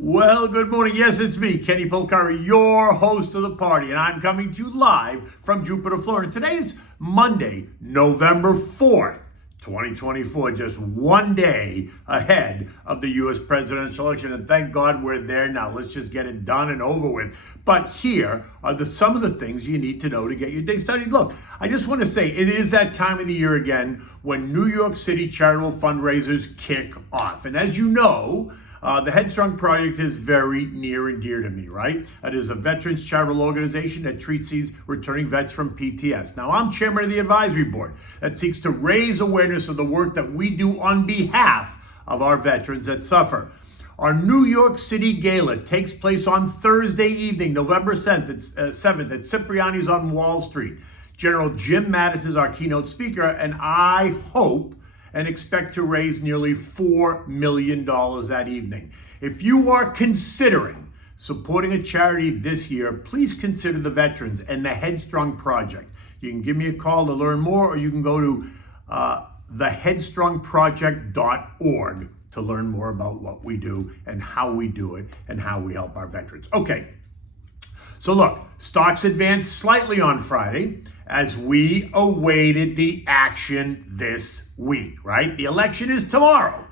Well, good morning. Yes, it's me, Kenny Polcari, your host of the party, and I'm coming to you live from Jupiter, Florida. Today's Monday, November 4th, 2024, just one day ahead of the U.S. presidential election, and thank God we're there now. Let's just get it done and over with. But here are some of the things you need to know to get your day started. Look, I just want to say it is that time of the year again when New York City charitable fundraisers kick off. And as you know, the Headstrong Project is very near and dear to me, right? It is a veterans charitable organization that treats these returning vets from PTS. Now, I'm chairman of the advisory board that seeks to raise awareness of the work that we do on behalf of our veterans that suffer. Our New York City Gala takes place on Thursday evening, November 7th at Cipriani's on Wall Street. General Jim Mattis is our keynote speaker, and I hope and expect to raise nearly $4 million that evening. If you are considering supporting a charity this year, please consider the veterans and the Headstrong Project. You can give me a call to learn more, or you can go to theheadstrongproject.org to learn more about what we do and how we do it and how we help our veterans. Okay, so look, stocks advanced slightly on Friday as we awaited the action this week, right? The election is tomorrow,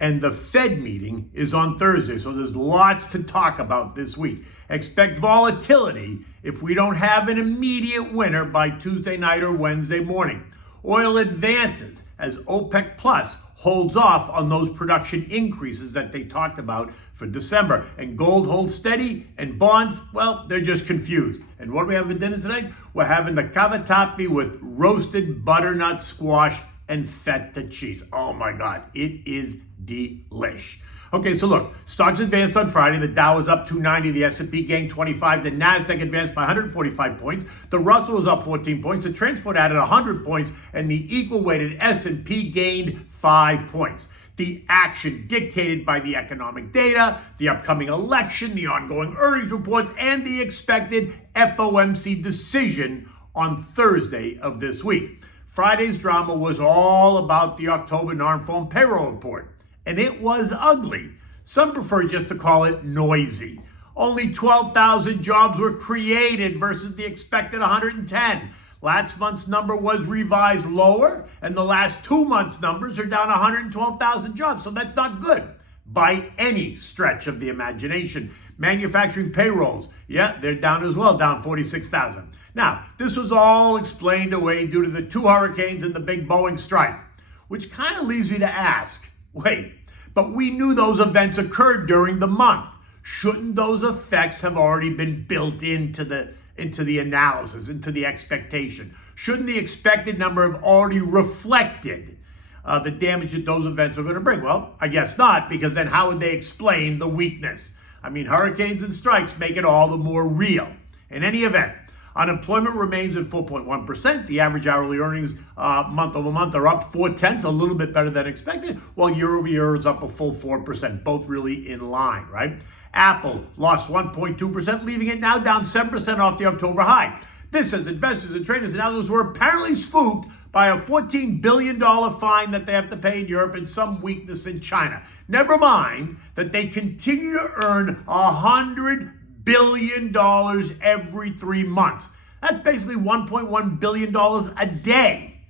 and the Fed meeting is on Thursday, so there's lots to talk about this week. Expect volatility if we don't have an immediate winner by Tuesday night or Wednesday morning. Oil advances as OPEC Plus holds off on those production increases that they talked about for December. And gold holds steady, and bonds, well, they're just confused. And what do we have for dinner tonight? We're having the cavatappi with roasted butternut squash and feta cheese. Oh my God, it is delish. Okay, so look, stocks advanced on Friday. The Dow was up 290, the S&P gained 25, the Nasdaq advanced by 145 points, the Russell was up 14 points, the transport added 100 points, and the equal-weighted S&P gained 5 points. The action dictated by the economic data, the upcoming election, the ongoing earnings reports, and the expected FOMC decision on Thursday of this week. Friday's drama was all about the October non-farm payroll report, and it was ugly. Some prefer just to call it noisy. Only 12,000 jobs were created versus the expected 110. Last month's number was revised lower, and the last 2 months' numbers are down 112,000 jobs, so that's not good by any stretch of the imagination. Manufacturing payrolls, yeah, they're down as well, down 46,000. Now, this was all explained away due to the 2 hurricanes and the big Boeing strike, which kind of leads me to ask, wait, but we knew those events occurred during the month. Shouldn't those effects have already been built into the analysis, into the expectation? Shouldn't the expected number have already reflected the damage that those events were going to bring? Well, I guess not, because then how would they explain the weakness? I mean, hurricanes and strikes make it all the more real. In any event, unemployment remains at 4.1%. The average hourly earnings month over month are up 0.4, a little bit better than expected, while year over year is up a full 4%, both really in line, right? Apple lost 1.2%, leaving it now down 7% off the October high. This as investors and traders and others were apparently spooked by a $14 billion fine that they have to pay in Europe and some weakness in China. Never mind that they continue to earn $100 billion every 3 months. That's basically $1.1 billion a day.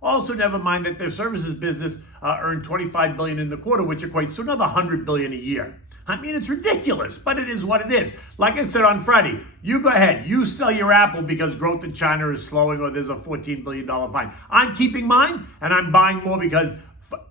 Also, never mind that their services business earned $25 billion in the quarter, which equates to another $100 billion a year. I mean, it's ridiculous, but it is what it is. Like I said on Friday, you go ahead, you sell your Apple because growth in China is slowing or there's a $14 billion fine. I'm keeping mine, and I'm buying more because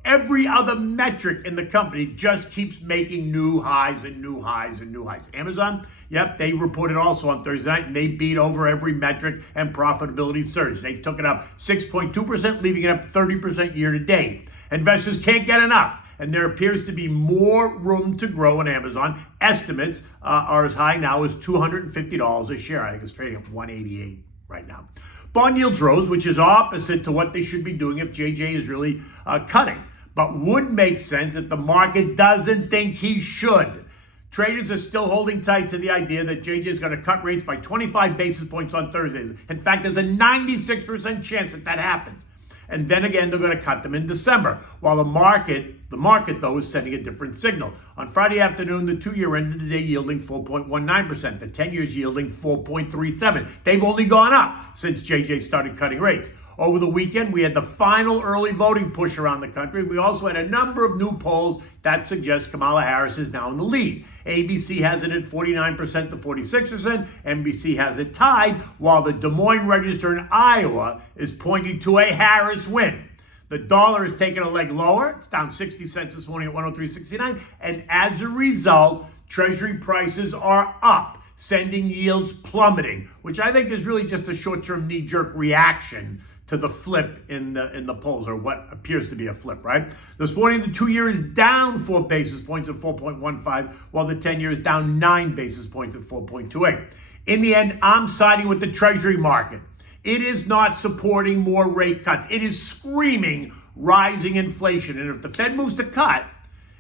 every other metric in the company just keeps making new highs and new highs and new highs. Amazon, yep, they reported also on Thursday night, and they beat over every metric and profitability surged. They took it up 6.2%, leaving it up 30% year to date. Investors can't get enough, and there appears to be more room to grow in Amazon. Estimates are as high now as $250 a share. I think it's trading at $188 right now. Bond yields rose, which is opposite to what they should be doing if JJ is really cutting, but would make sense if the market doesn't think he should. Traders are still holding tight to the idea that JJ is going to cut rates by 25 basis points on Thursday. In fact, there's a 96% chance that happens. and then again they're going to cut them in December. While the market though is sending a different signal. On Friday afternoon, the 2-year ended the day yielding 4.19%, the 10-year's yielding 4.37. They've only gone up since JJ started cutting rates. Over the weekend, we had the final early voting push around the country. We also had a number of new polls that suggest Kamala Harris is now in the lead. ABC has it at 49% to 46%. NBC has it tied, while the Des Moines Register in Iowa is pointing to a Harris win. The dollar is taking a leg lower. It's down 60 cents this morning at 103.69. And as a result, Treasury prices are up, sending yields plummeting, which I think is really just a short-term knee-jerk reaction to the flip in the polls, or what appears to be a flip, right? This morning, the 2-year is down 4 basis points at 4.15, while the 10-year is down 9 basis points at 4.28. In the end, I'm siding with the Treasury market. It is not supporting more rate cuts. It is screaming rising inflation. And if the Fed moves to cut,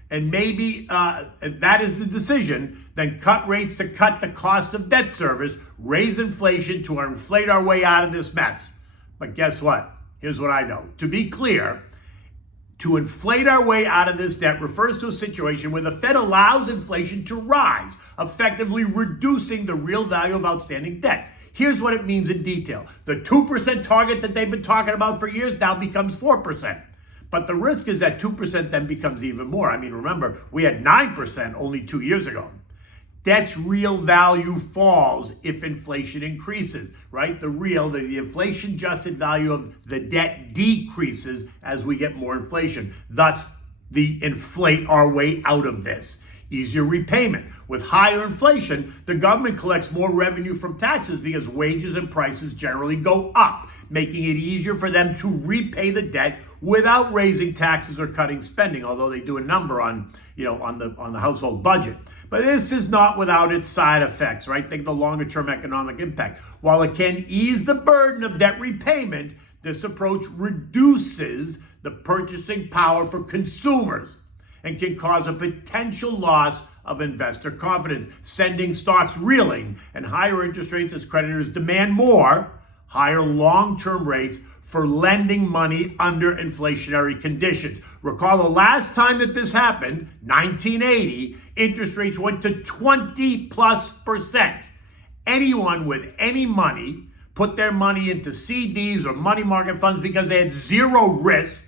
and maybe if that is the decision, then cut rates to cut the cost of debt service, raise inflation to inflate our way out of this mess. But guess what? Here's what I know. To be clear, to inflate our way out of this debt refers to a situation where the Fed allows inflation to rise, effectively reducing the real value of outstanding debt. Here's what it means in detail. The 2% target that they've been talking about for years now becomes 4%. But the risk is that 2% then becomes even more. I mean, remember, we had 9% only 2 years ago. Debt's real value falls if inflation increases, right? The inflation-adjusted value of the debt decreases as we get more inflation. Thus, the inflate our way out of this. Easier repayment. With higher inflation, the government collects more revenue from taxes because wages and prices generally go up, making it easier for them to repay the debt without raising taxes or cutting spending, although they do a number on the household budget. But this is not without its side effects, right? Think the longer term economic impact. While it can ease the burden of debt repayment, this approach reduces the purchasing power for consumers and can cause a potential loss of investor confidence, sending stocks reeling, and higher interest rates as creditors demand more, higher long-term rates for lending money under inflationary conditions. Recall the last time that this happened, 1980, interest rates went to 20+%. Anyone with any money put their money into CDs or money market funds because they had zero risk,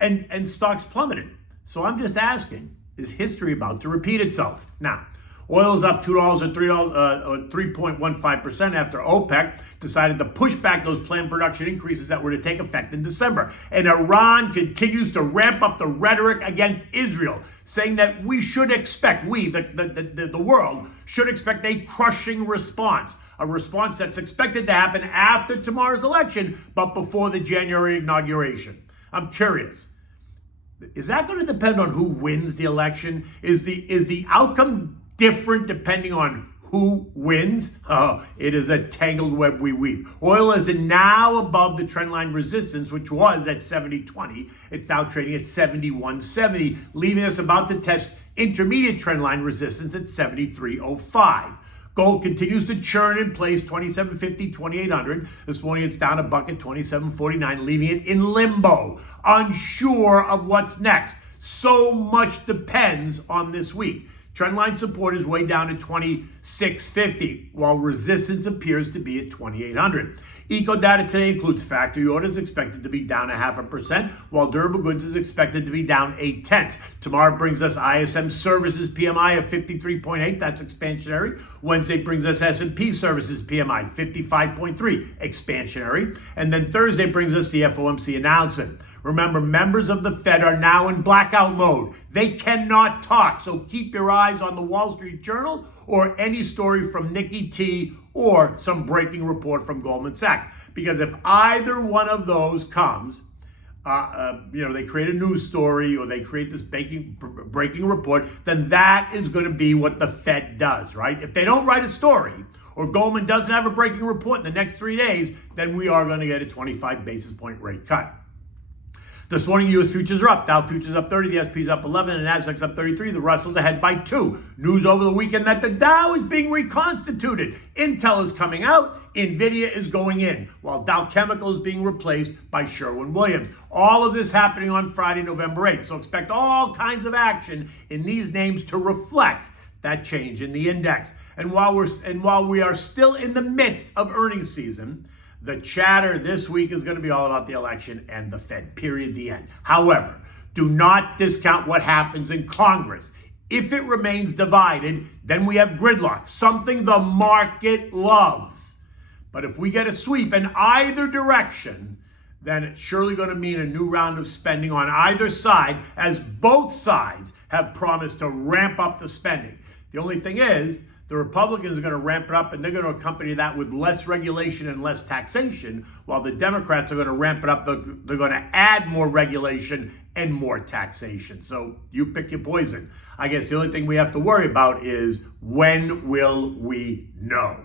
and stocks plummeted. So I'm just asking, is history about to repeat itself? Now, oil is up $2 or 3.15% after OPEC decided to push back those planned production increases that were to take effect in December. And Iran continues to ramp up the rhetoric against Israel, saying that we should expect, the world, should expect a crushing response. A response that's expected to happen after tomorrow's election, but before the January inauguration. I'm curious. Is that going to depend on who wins the election? Is the outcome different depending on who wins? Oh, it is a tangled web we weave. Oil is now above the trendline resistance, which was at 70.20. It's now trading at 71.70, leaving us about to test intermediate trendline resistance at 73.05. Gold continues to churn in place, 2750, 2800. This morning it's down a buck at 2749, leaving it in limbo, unsure of what's next. So much depends on this week. Trendline support is way down at 2650, while resistance appears to be at 2800. Eco data today includes factory orders expected to be down 0.5%, while durable goods is expected to be down 0.8. Tomorrow brings us ISM Services PMI of 53.8, that's expansionary. Wednesday brings us S&P Services PMI 55.3, expansionary. And then Thursday brings us the FOMC announcement. Remember, members of the Fed are now in blackout mode. They cannot talk, so keep your eyes on the Wall Street Journal or any story from Nikki T or some breaking report from Goldman Sachs. Because if either one of those comes, they create a news story or they create this breaking report, then that is going to be what the Fed does, right? If they don't write a story or Goldman doesn't have a breaking report in the next 3 days, then we are going to get a 25 basis point rate cut. This morning, U.S. futures are up. Dow futures up 30, the S&P's up 11, and Nasdaq's up 33. The Russell's ahead by 2. News over the weekend that the Dow is being reconstituted. Intel is coming out. NVIDIA is going in, while Dow Chemical is being replaced by Sherwin-Williams. All of this happening on Friday, November 8th. So expect all kinds of action in these names to reflect that change in the index. And while we are still in the midst of earnings season, the chatter this week is going to be all about the election and the Fed, period, the end. However, do not discount what happens in Congress. If it remains divided, then we have gridlock, something the market loves. But if we get a sweep in either direction, then it's surely going to mean a new round of spending on either side, as both sides have promised to ramp up the spending. The only thing is, the Republicans are going to ramp it up, and they're going to accompany that with less regulation and less taxation, while the Democrats are going to ramp it up. They're going to add more regulation and more taxation. So you pick your poison. I guess the only thing we have to worry about is, when will we know?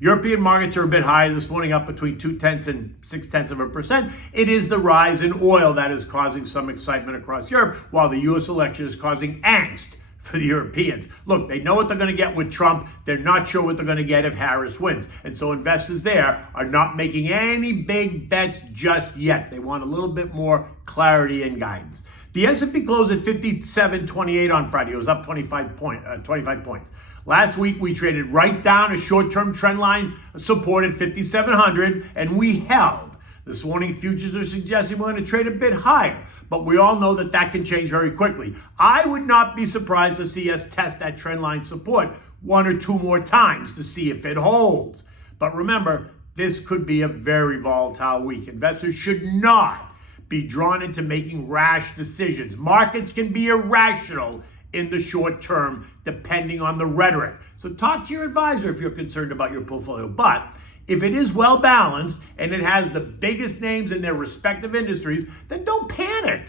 European markets are a bit higher this morning, up between 0.2 and 0.6%. It is the rise in oil that is causing some excitement across Europe, while the U.S. election is causing angst for the Europeans. Look, they know what they're going to get with Trump. They're not sure what they're going to get if Harris wins. And so investors there are not making any big bets just yet. They want a little bit more clarity and guidance. The S&P closed at 57.28 on Friday. It was up 25 points. Last week, we traded right down a short-term trend line support at 5,700, and we held. This morning, futures are suggesting we're going to trade a bit higher, but we all know that that can change very quickly. I would not be surprised to see us test that trend line support 1 or 2 more times to see if it holds. But remember, this could be a very volatile week. Investors should not be drawn into making rash decisions. Markets can be irrational in the short term, depending on the rhetoric. So talk to your advisor if you're concerned about your portfolio. But if it is well balanced and it has the biggest names in their respective industries, then don't panic.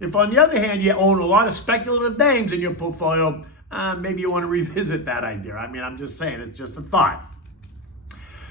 If, on the other hand, you own a lot of speculative names in your portfolio, maybe you want to revisit that idea. I mean, I'm just saying, it's just a thought.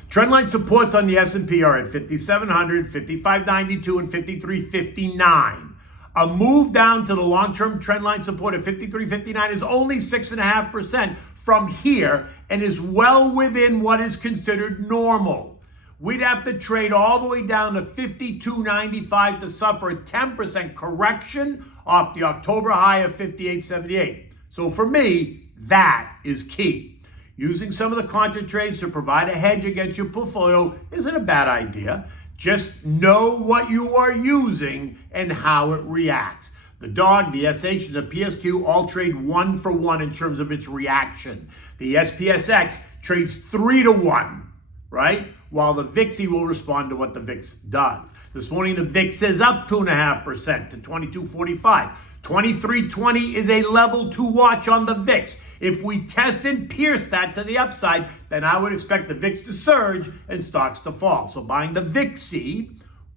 Trendline supports on the S&P are at 5,700, 5,592, and 5,359. A move down to the long-term trendline support at 5,359 is only 6.5% from here and is well within what is considered normal. We'd have to trade all the way down to 52.95 to suffer a 10% correction off the October high of 58.78. So for me, that is key. Using some of the contra trades to provide a hedge against your portfolio isn't a bad idea. Just know what you are using and how it reacts. The DOG, the SH, and the PSQ all trade 1 for 1 in terms of its reaction. The SPSX trades 3 to 1, right? While the VIXY will respond to what the VIX does. This morning, the VIX is up 2.5% to 22.45. 23.20 is a level to watch on the VIX. If we test and pierce that to the upside, then I would expect the VIX to surge and stocks to fall. So buying the VIXY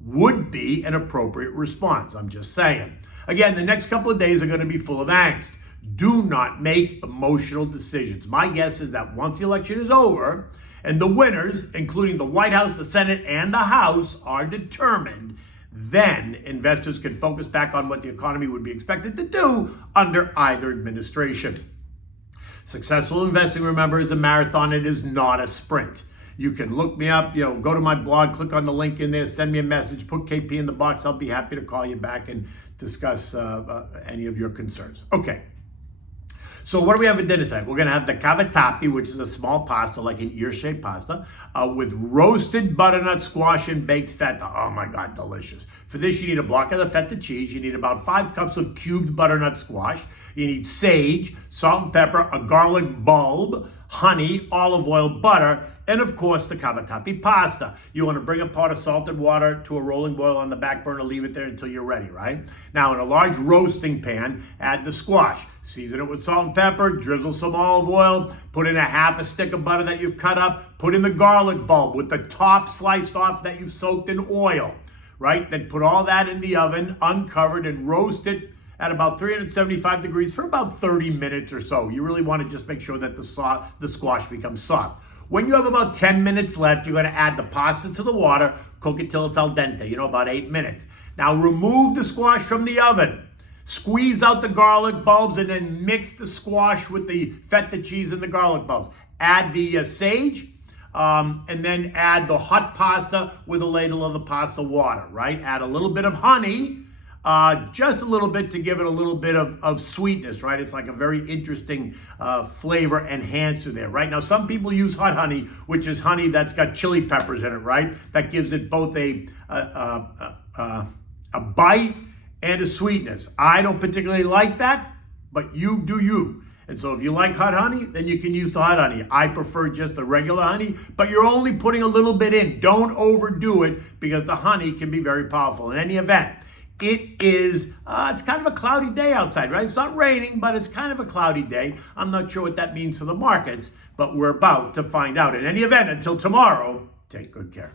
would be an appropriate response. I'm just saying. Again, the next couple of days are going to be full of angst. Do not make emotional decisions. My guess is that once the election is over and the winners, including the White House, the Senate, and the House, are determined, then investors can focus back on what the economy would be expected to do under either administration. Successful investing, remember, is a marathon. It is not a sprint. You can look me up, go to my blog, click on the link in there, send me a message, put KP in the box. I'll be happy to call you back and discuss any of your concerns. Okay. So what do we have at dinner tonight? We're going to have the cavatappi, which is a small pasta, like an ear-shaped pasta, with roasted butternut squash and baked feta. Oh my God, delicious. For this, you need a block of the feta cheese. You need about 5 cups of cubed butternut squash. You need sage, salt and pepper, a garlic bulb, honey, olive oil, butter, and of course the cavatappi pasta. You want to bring a pot of salted water to a rolling boil on the back burner, leave it there until you're ready, right? Now in a large roasting pan, add the squash. Season it with salt and pepper, drizzle some olive oil, put in a half a stick of butter that you've cut up, put in the garlic bulb with the top sliced off that you've soaked in oil, right? Then put all that in the oven, uncovered, and roast it at about 375 degrees for about 30 minutes or so. You really want to just make sure that the squash becomes soft. When you have about 10 minutes left, you're going to add the pasta to the water, cook it till it's al dente, about 8 minutes. Now remove the squash from the oven. Squeeze out the garlic bulbs and then mix the squash with the feta cheese and the garlic bulbs. Add the sage and then add the hot pasta with a ladle of the pasta water, right? Add a little bit of honey, just a little bit to give it a little bit of sweetness, right? It's like a very interesting flavor enhancer there, right? Now, some people use hot honey, which is honey that's got chili peppers in it, right? That gives it both a bite and a sweetness. I don't particularly like that, but you do you. And so if you like hot honey, then you can use the hot honey. I prefer just the regular honey, but you're only putting a little bit in. Don't overdo it because the honey can be very powerful. In any event, it's kind of a cloudy day outside, right? It's not raining, but it's kind of a cloudy day. I'm not sure what that means for the markets, but we're about to find out. In any event, until tomorrow, take good care.